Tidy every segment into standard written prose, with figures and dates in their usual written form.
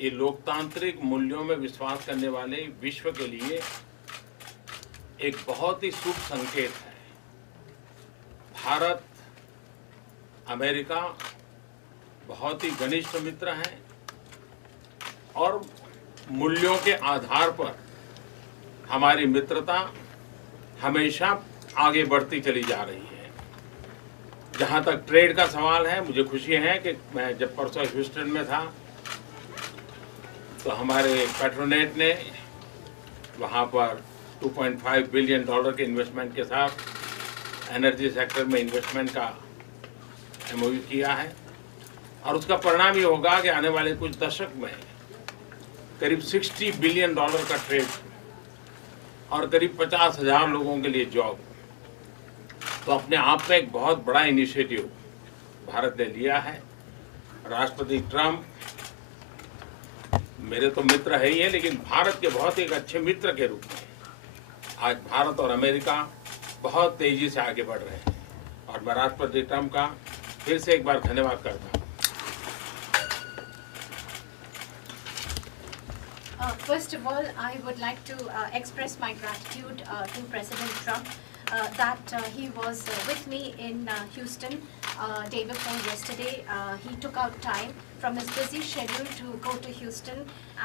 ये लोकतांत्रिक मूल्यों में विश्वास करने वाले विश्व के लिए एक बहुत ही शुभ संकेत है। भारत अमेरिका बहुत ही घनिष्ठ मित्र हैं और मूल्यों के आधार पर हमारी मित्रता हमेशा आगे बढ़ती चली जा रही है। जहां तक ट्रेड का सवाल है, मुझे खुशी है कि मैं जब परसों ह्यूस्टन में था तो हमारे पेट्रोनेट ने वहां पर $2.5 बिलियन के इन्वेस्टमेंट के साथ एनर्जी सेक्टर में इन्वेस्टमेंट का एमओयू किया है और उसका परिणाम ये होगा कि आने वाले कुछ दशक में करीब $60 बिलियन का ट्रेड और करीब 50,000 लोगों के लिए जॉब। तो अपने आप में एक बहुत बड़ा इनिशिएटिव भारत ने लिया है। राष्ट्रपति ट्रंप मेरे तो मित्र है ही है, लेकिन भारत के बहुत एक अच्छे मित्र के रूप में आज भारत और अमेरिका बहुत तेजी से आगे बढ़ रहे हैं और मैं राष्ट्रपति ट्रंप का फिर से एक बार धन्यवाद करता हूँ। First of all, I would like to express my gratitude to President Trump that he was with me in Houston day before yesterday. He took out time from his busy schedule to go to Houston,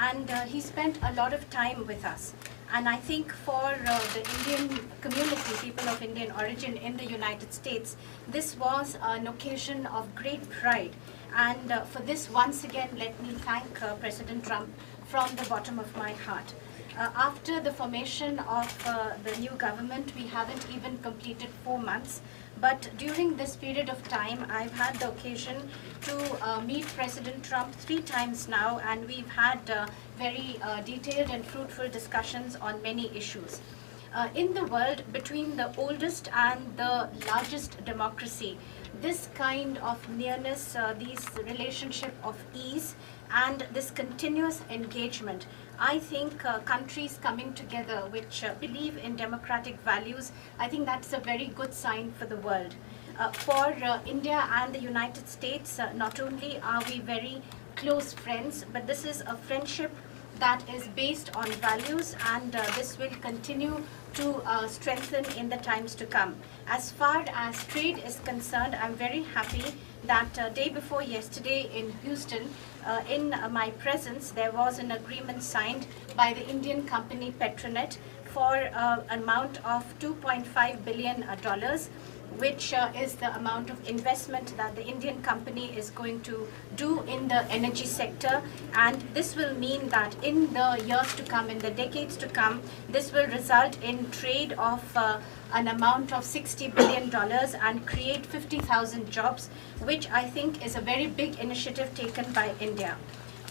and he spent a lot of time with us. And I think for the Indian community, people of Indian origin in the United States, this was an occasion of great pride. And for this, once again, let me thank President Trump from the bottom of my heart. After the formation of the new government, we haven't even completed 4 months. But during this period of time, I've had the occasion to meet President Trump 3 times now, and we've had very detailed and fruitful discussions on many issues. In the world, between the oldest and the largest democracy, this kind of nearness, this relationship of ease, and this continuous engagement, I think countries coming together which believe in democratic values, I think that's a very good sign for the world. For India and the United States, not only are we very close friends, but this is a friendship that is based on values, and this will continue to strengthen in the times to come. As far as trade is concerned, I'm very happy that day before yesterday in Houston, in my presence, there was an agreement signed by the Indian company Petronet for an amount of $2.5 billion, which is the amount of investment that the Indian company is going to do in the energy sector. And this will mean that in the years to come, in the decades to come, this will result in trade of an amount of $60 billion and create 50,000 jobs, which I think is a very big initiative taken by India.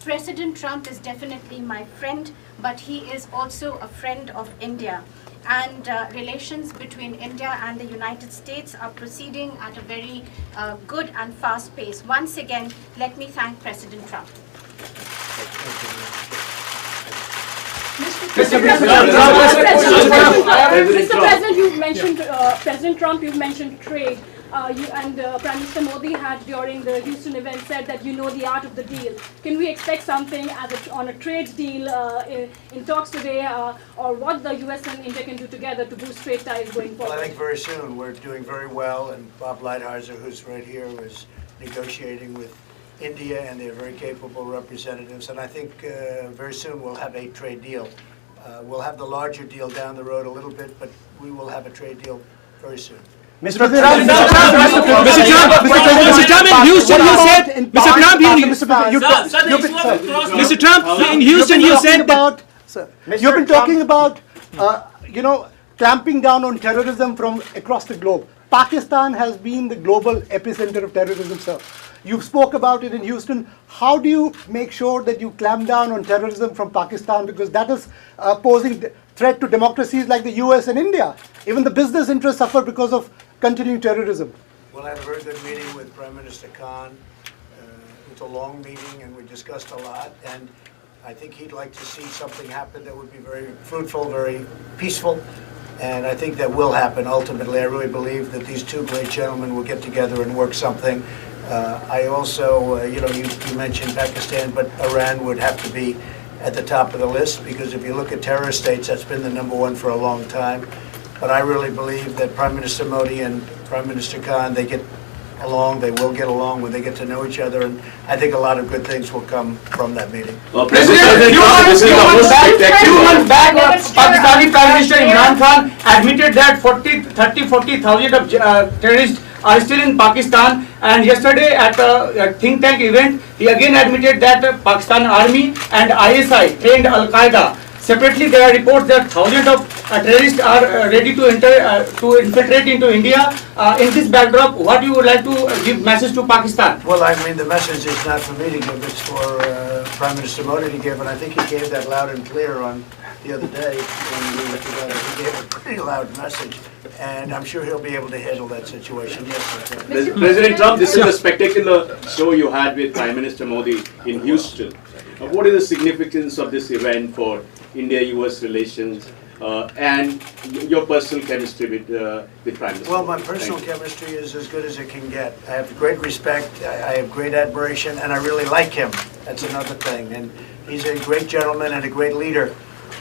President Trump is definitely my friend, but he is also a friend of India. And relations between India and the United States are proceeding at a very good and fast pace. Once again, let me thank President Trump. Mr. President, you've mentioned President Trump. You've mentioned trade. You and Prime Minister Modi had during the Houston event said that you know the art of the deal. Can we expect something on a trade deal in talks today, or what the U.S. and India can do together to boost trade ties going forward? Well, I think very soon. We're doing very well, and Bob Lighthizer, who's right here, was negotiating with India, and they're very capable representatives. And I think very soon we'll have a trade deal. We'll have the larger deal down the road a little bit, but we will have a trade deal very soon. Mr. Trump, in Houston, you said, Mr. Trump, in Houston, you said that you've been talking about, clamping down on terrorism from across the globe. Pakistan has been the global epicenter of terrorism, sir. You spoke about it in Houston. How do you make sure that you clamp down on terrorism from Pakistan? Because that is posing threat to democracies like the US and India. Even the business interests suffer because of continuing terrorism. Well, I had a very good meeting with Prime Minister Khan. It was a long meeting, and we discussed a lot. And I think he'd like to see something happen that would be very fruitful, very peaceful. And I think that will happen ultimately. I really believe that these two great gentlemen will get together and work something I also, you mentioned Pakistan, but Iran would have to be at the top of the list, because if you look at terrorist states, that's been the #1 for a long time. But I really believe that Prime Minister Modi and Prime Minister Khan, they get along, they will get along when they get to know each other, and I think a lot of good things will come from that meeting. President, few months back, Pakistani Prime Minister Imran Khan admitted that 40,000 of terrorists are still in Pakistan, and yesterday at a think tank event, he again admitted that Pakistan Army and ISI trained Al-Qaeda. Separately, there are reports that thousands of terrorists are ready to infiltrate into India. In this backdrop, what you would like to give message to Pakistan? Well, I mean, the message is not for me to give, it's for Prime Minister Modi to give, and I think he gave that loud and clear on the other day when we were together. He gave a pretty loud message, and I'm sure he'll be able to handle that situation. Yes, sir. President Trump, this is a spectacular show you had with Prime Minister Modi in Houston. What is the significance of this event for India-US relations and your personal chemistry with Prime Minister? Well, my personal chemistry is as good as it can get. I have great respect, I have great admiration, and I really like him. That's another thing. And he's a great gentleman and a great leader.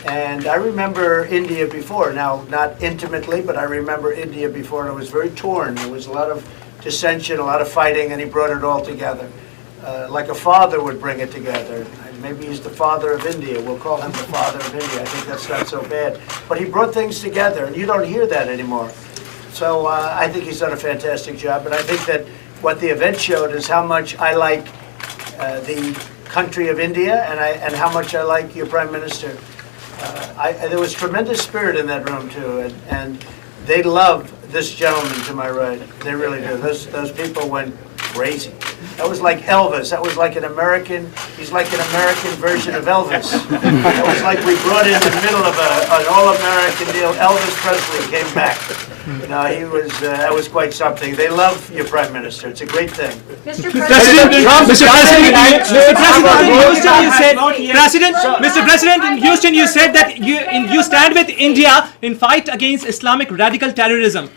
And I remember India before, now not intimately, but I remember India before, and it was very torn. There was a lot of dissension, a lot of fighting, and he brought it all together. Like a father would bring it together. Maybe he's the father of India. We'll call him the father of India. I think that's not so bad. But he brought things together, and you don't hear that anymore. So I think he's done a fantastic job. And I think that what the event showed is how much I like the country of India, and how much I like your Prime Minister. There was tremendous spirit in that room, too. And they love this gentleman to my right. They really do. Those people went crazy. That was like Elvis. That was like he's like an American version of Elvis. That was like we brought in the middle of an all-American deal. Elvis Presley came back. No, that was quite something. They love your Prime Minister. It's a great thing. Mr. President, in Houston, you said that you stand with India in fight against Islamic radical terrorism.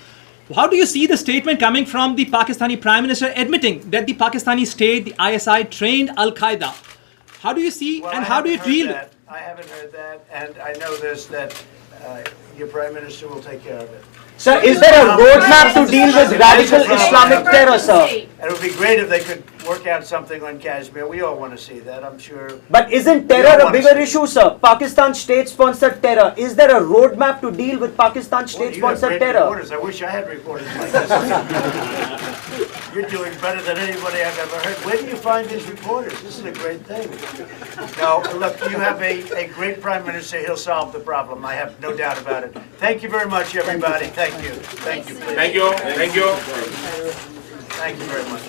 How do you see the statement coming from the Pakistani Prime Minister admitting that the Pakistani state, the ISI, trained Al-Qaeda? How do you see Well, and how do you deal? I haven't heard that, and I know this, that your Prime Minister will take care of it. Sir, is there a roadmap to deal with radical Islamic terror, sir? It would be great if they could work out something on Kashmir. We all want to see that, I'm sure. But isn't terror a bigger issue, sir? Pakistan state-sponsored terror. Is there a roadmap to deal with Pakistan state-sponsored terror? Reporters. I wish I had reporters like this. You're doing better than anybody I've ever heard. Where do you find these reporters? This is a great thing. No, look, you have a great Prime Minister. He'll solve the problem. I have no doubt about it. Thank you very much, everybody. Thank you. Thank you. Please. Thank you. Thank you. Thank you very much.